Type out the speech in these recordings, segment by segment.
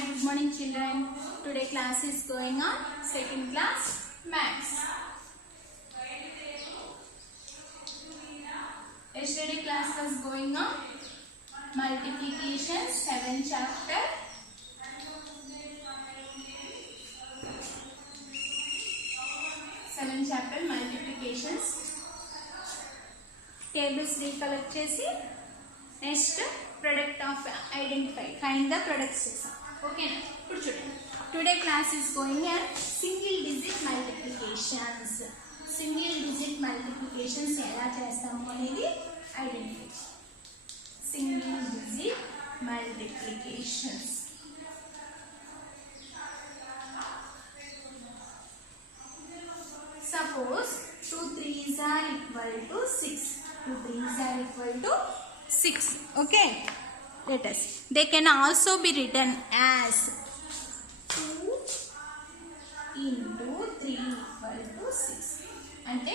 Hi, good morning children. Today class is going on second class maths. Yesterday class was going on multiplication 7 chapter. Multiplications. Tables recollect chesi. Next product of identify. Find the products. Okay. Today class is going on single digit multiplications. Single digit multiplications ఎలా చేస్తాము అనేది identify. Single digit multiplications. Suppose 2 3s are equal to 6. 2 3s are equal to 6. Okay. Let us. They can also be written as 2 into 3 equal to 6. అంటే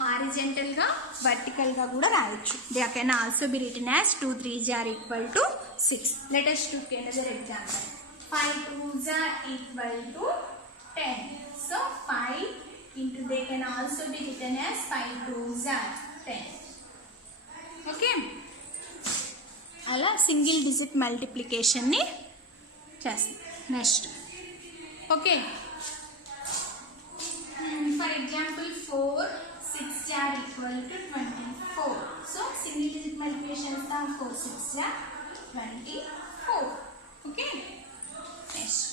horizontal గా vertical గా కూడా రాయొచ్చు. They can also be written as 2 3s are equal to 6. Let us take another example. 5 2s are equal to 10. So 5 into they can also be written as 5 2s are 10. Okay. అలా single digit multiplication ని చేస్తాం. Next okay. For example 4 6 are equal to 24. So single digit multiplication is 4 6 are 24. Okay. Next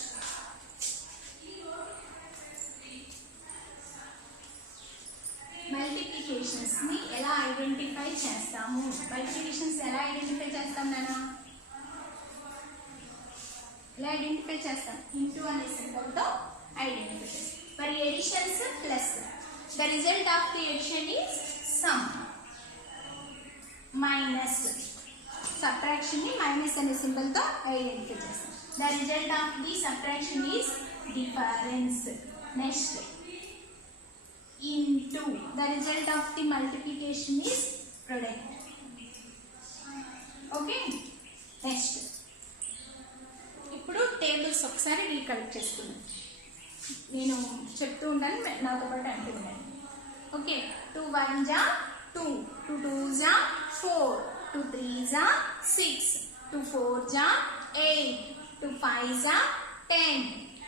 multiplications ని ఎలా identify చేస్తాము? Multiplications ఎలా identify చేస్తాం నాన్న? ఎలా ఐడెంటిఫై చేస్తాం? ఇంటూ అనే సింబల్ తో ఐడెంటిఫై చేస్తాం. మరి additions plus the result of the addition is sum, minus subtraction ని మైనస్ అనే సింబల్ తో ఐడెంటిఫై చేస్తాం. The result of the subtraction is difference. Next into the result of the multiplication is product. Okay. Next ఇప్పుడు tables ఒకసారి recollect చేసుకుందాం. నేను చెప్తూ ఉంటాను, నాతో పాటు అంటూ ఉండండి. Okay. 2 1s are 2, 2 2s are 4, 2 3s are 6, 2 4s are 8, 2 5s are 10,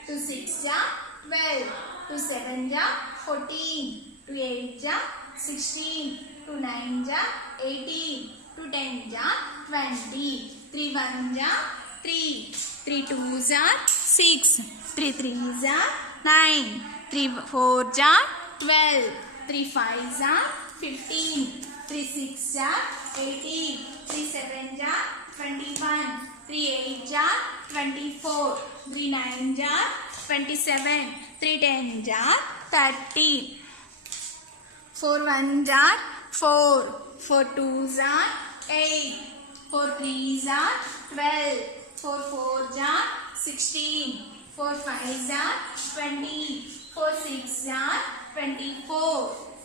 2 6s are 12, 2 7s are 14, 2 8s are 16, 2 9s are 18, 2 10s are 20, 3 1s are 3, 3 2s are 6, 3 3s are 9, 3 4s are 12, 3 5s are 15, 3 6s are 18, 3 7s are 21, 3 8s are 24, 3 9s are 27, 3 10s are 30, 4 1s are 4, 4 2s are 8, 4 3s are 12, 4 4s are 16, 4 5s are 20, 4 6s are 24,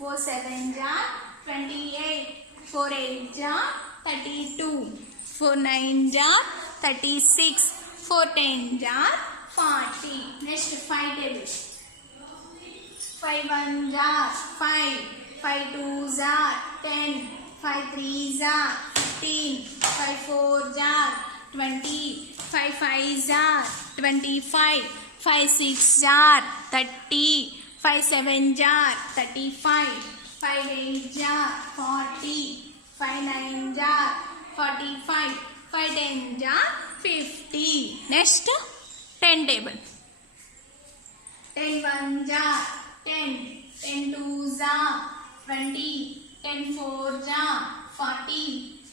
4 7s are 28, 4 8s are 32, 4 9s are 36, 4 10s are 40. Next 5 tables. 5 1s are 5, 5 2s are 10, 5 3s are 15, 5 4s are 20, 5 5s are 25, 5 6s are 30, 5 7s are 35, 5 8s are 40, 5 9s are 45, 5 10s are 50. Next 10 table. 10 1s are 10, 10 2s are 20, 10 4s are 40,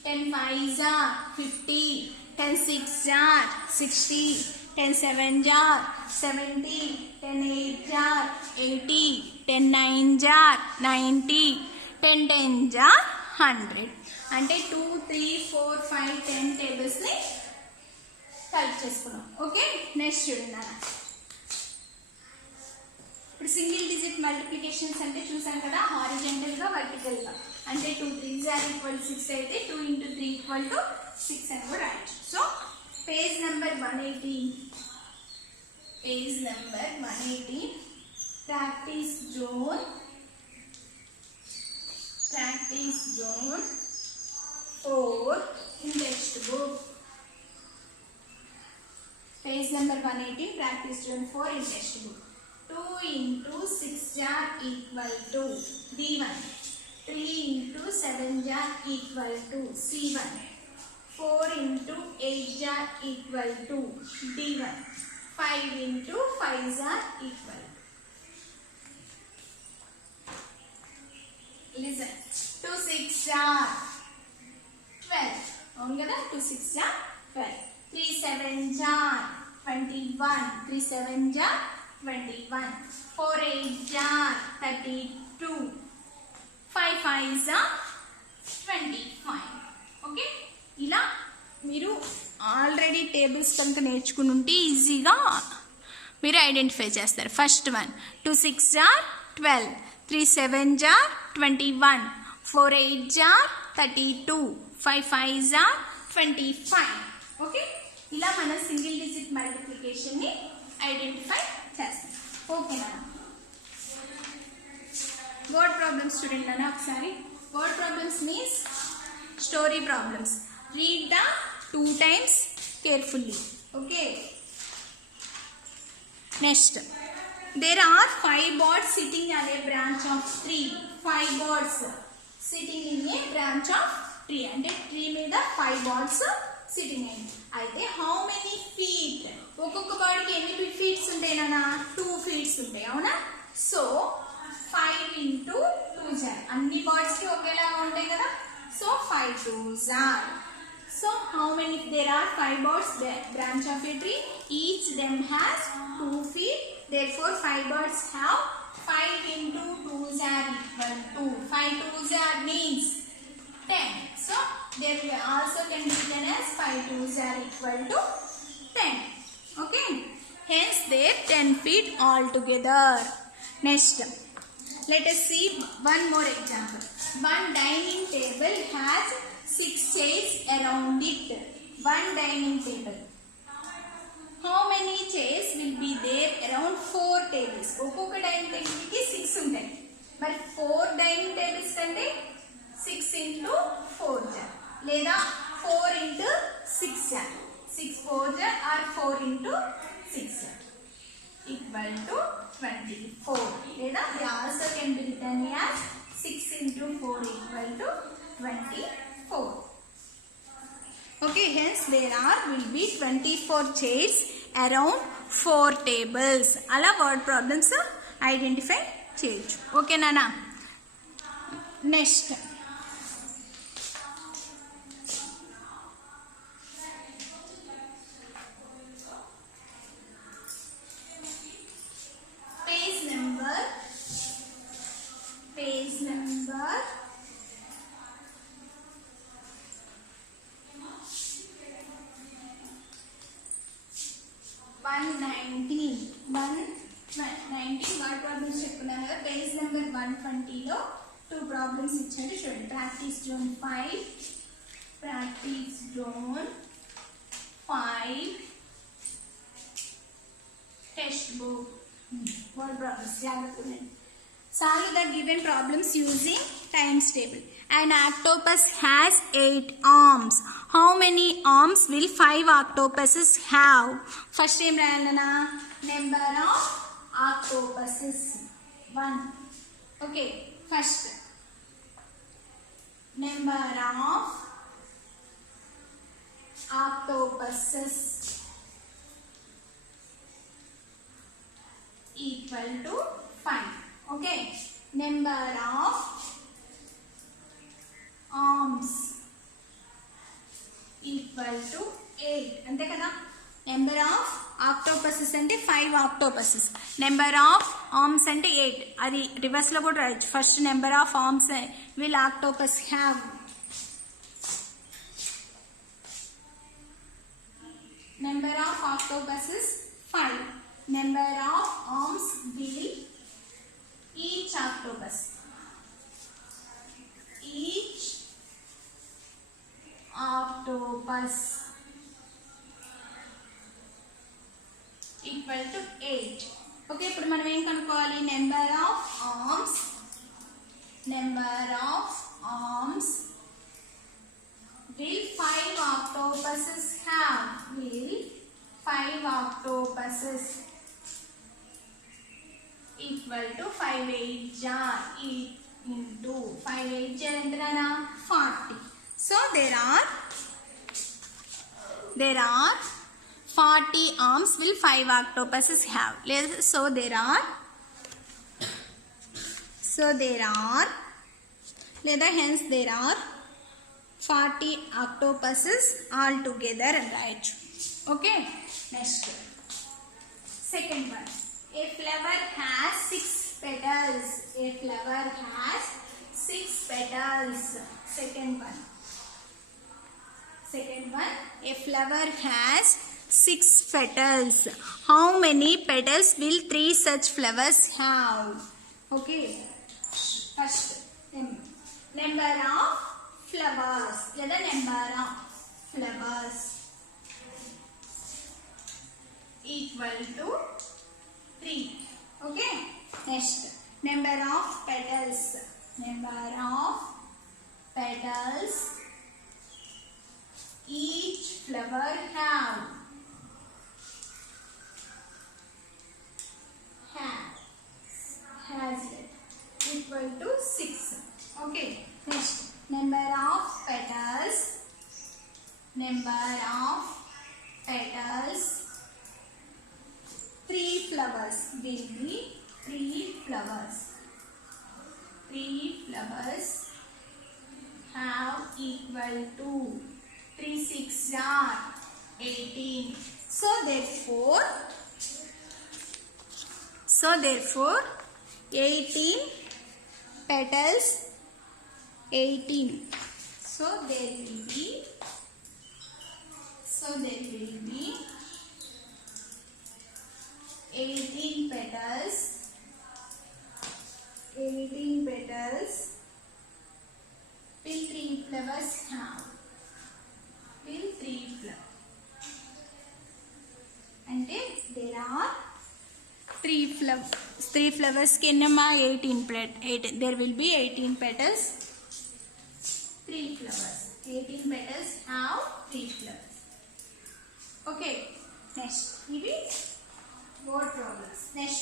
10 5s are 50, 10 6s are 60, 10 7s are 70, 10 8s are 80, 10 9s are 90, 10 10s are 100. అంటే 2 3 4 5 10 tables ని కలిపి చేసుకున్నాం. Okay. Next చూడండి. ఇప్పుడు single digit multiplications అంటే చూసాం కదా, horizontal గా వర్టికల్ గా. అంటే 2 3s are equal to 6 అయితే 2 into 3 equal to 6 అని కూడా రాయొచ్చు. So page number 180 Page number 180. Practice zone 4 in textbook. Page number 180. Practice zone 4 in textbook. 2 into 6 jar equal to D1. 3 into 7 jar equal to C1. 4 into 8 jar equal to D1. 5 into 5 jar equal. Listen. 2 6 jar 12. అవును కదా 2 6 jar 12. 3 7 jar 21. 3 7 jar 21. 4 8 jar 32. 5 5 jar 25. Okay, ఇలా మీరు already tables కనుక నేర్చుకుని ఉంటే ఈజీగా మీరు identify చేస్తారు. ఫస్ట్ వన్ 2 6 జార్ 12, 3 7 జార్ 21, 4 8 జార్ 32, 5 5 జార్ 25. ఓకే, ఇలా మనం సింగిల్ డిజిట్ మల్టిప్లికేషన్ని ఐడెంటిఫై చేస్తాం. ఓకేనా? వర్డ్ ప్రాబ్లమ్స్ చూడండి నాన్న ఒకసారి. Word problems means story problems. Read the 2 times carefully. Okay. Next, there are 5 birds sitting on a branch of tree. 5 birds sitting in a branch of tree. And tree మీద 5 birds sitting in. అయితే how many feet? ఒక్కొక్క బర్డ్కి ఎన్ని feets ఉంటాయి నాన్న? 2 feet ఉంటాయి. అవునా? So 5 into 2 జార్. అన్ని బర్డ్స్కి ఒకేలాగా ఉంటాయి కదా. So 5 2s are. So how many? There are 5 birds branch of a tree. Each them has 2 feet. Therefore 5 birds have 5 into 2s are equal to 5 2s are means 10. So there also can be written as 5 2s are equal to 10. Okay. Hence they 10 feet altogether. Next, let us see one more example. One dining table has 6 chairs around it. One dining table. How many chairs will be there around 4 tables? ఒక్కొక్క dining టేబుల్కి 6 ఉంటాయి. మరి 4 dining tables కంటే 6 into 4 jar లేదా 4 into 6 జార్. 6 4 జార్ or 4 into 6 జార్ equal to 24. లేదా they also can be written as 6 into 4 equal to 24. Okay, hence there will be 24 chairs around 4 tables. అలా వర్డ్ ప్రాబ్లమ్స్ ఐడెంటిఫై చేయొచ్చు. ఓకే నానా? Next, page number 119 word problems చెప్పుకున్నాను కదా. Page number 120లో 2 problems ఇచ్చాడు చూడండి. Practice zone 5 textbook word problems జాగ్రత్తగా. Solve the given problems using times table. An octopus has 8 arms. How many arms will 5 octopuses have? First name Rayana. Number of octopuses 1. Okay. First, number of octopuses equal to 5. Okay, number of arms equal to 8. అంతే కదా. Number of ఆక్టోపసెస్ అంటే 5 ఆక్టోపసెస్. Number of arms అంటే 8. అది reverse లో కూడా రాయొచ్చు. First number of arms will octopus have. Number of octopuses 5. Number of arms will each octopus equal equal to 8. Okay, ఇప్పుడు మనం ఏం కనుక్కోవాలి? Number of arms will 5 octopuses have? Will 5 octopuses equal to 5 8 jar into 5 8 jar entrana 40. So there are 40 arms will 5 octopuses have. So there are hence there are 40 octopuses all together and right. Okay, next second one. A flower has 6 petals. A flower has 6 petals. Second one, a flower has 6 petals. How many petals will 3 such flowers have? Okay, first number of flowers, లేదా number of flowers equal to 3. Okay, next number of petals each flower has it equal to 6. Okay, next number of petals 3 flowers will be 3 flowers have equal to 3 6 are 18. So therefore 18 petals 18. So there will be 18 petals will 3 flowers have. Will 3 flowers. అంటే there are 3 flowers కిందమా 18 there will be 18 petals 3 flowers. 18 petals have 3 flowers. Okay, next ivi word problems. Next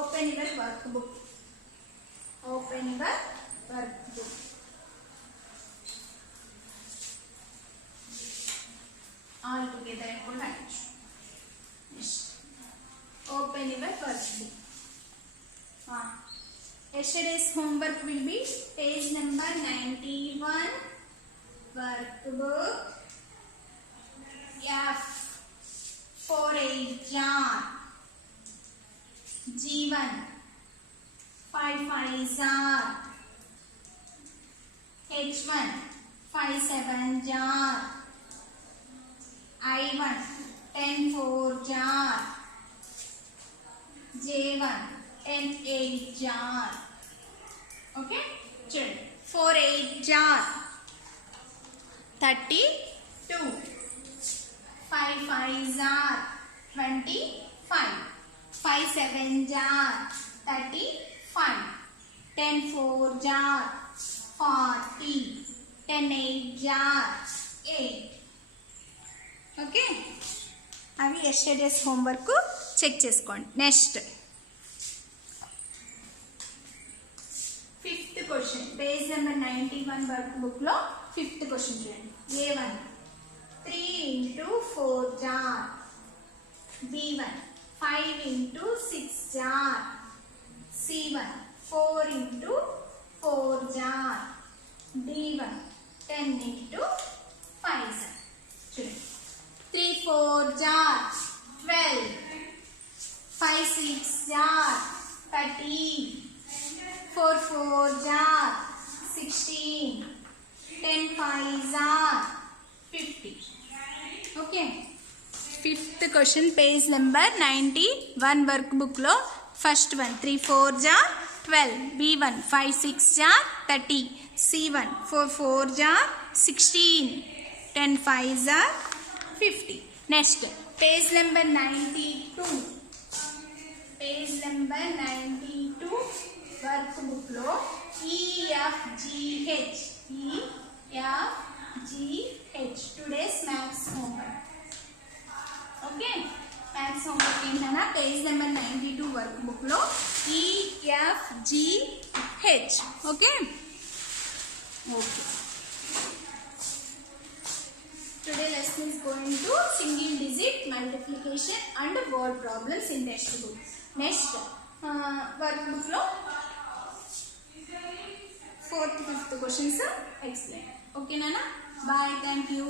open your workbook. All together and put it. Open your workbook. Yesterday's homework will be page number 91, workbook F 4 8 jar, G1 5 5 jar, H1 5 7 jar, I1 10 4 jar, J1 10 8 jar. Okay, children, 4 8 jar 32, 5 5 jar 25, 5 7 jar 35, 10 4 jar 40, 10 8 jar 8. Okay, అవి yesterday's homework check చేసుకోండి. Next fifth question page number 91 work book లో fifth question చూడండి. A1 3 into 4 jar, B1 5 into 6 jar, C1 4 into 4 jar, D1 10 into 5 jar. చూడండి 3 4 jar 12, 5 6 jar 13, 4 4 jar 16, 10 5 jar 50. Okay, fifth question page number 91 workbook lo first one 3 4 jar 12, B1 5 6 jar 30, C1 4 4 jar 16, 10 5 jar 50. Next page number 92, page number 92 work book లో EFGH today's maths homework. Okay, maths homework ఏంటన్నా page number 92 work book లో EFGH. Okay okay, today lesson is going to single digit multiplication and word problems in textbook. Next workbook lo 4th 5th questions explain. Okay nana, bye, thank you.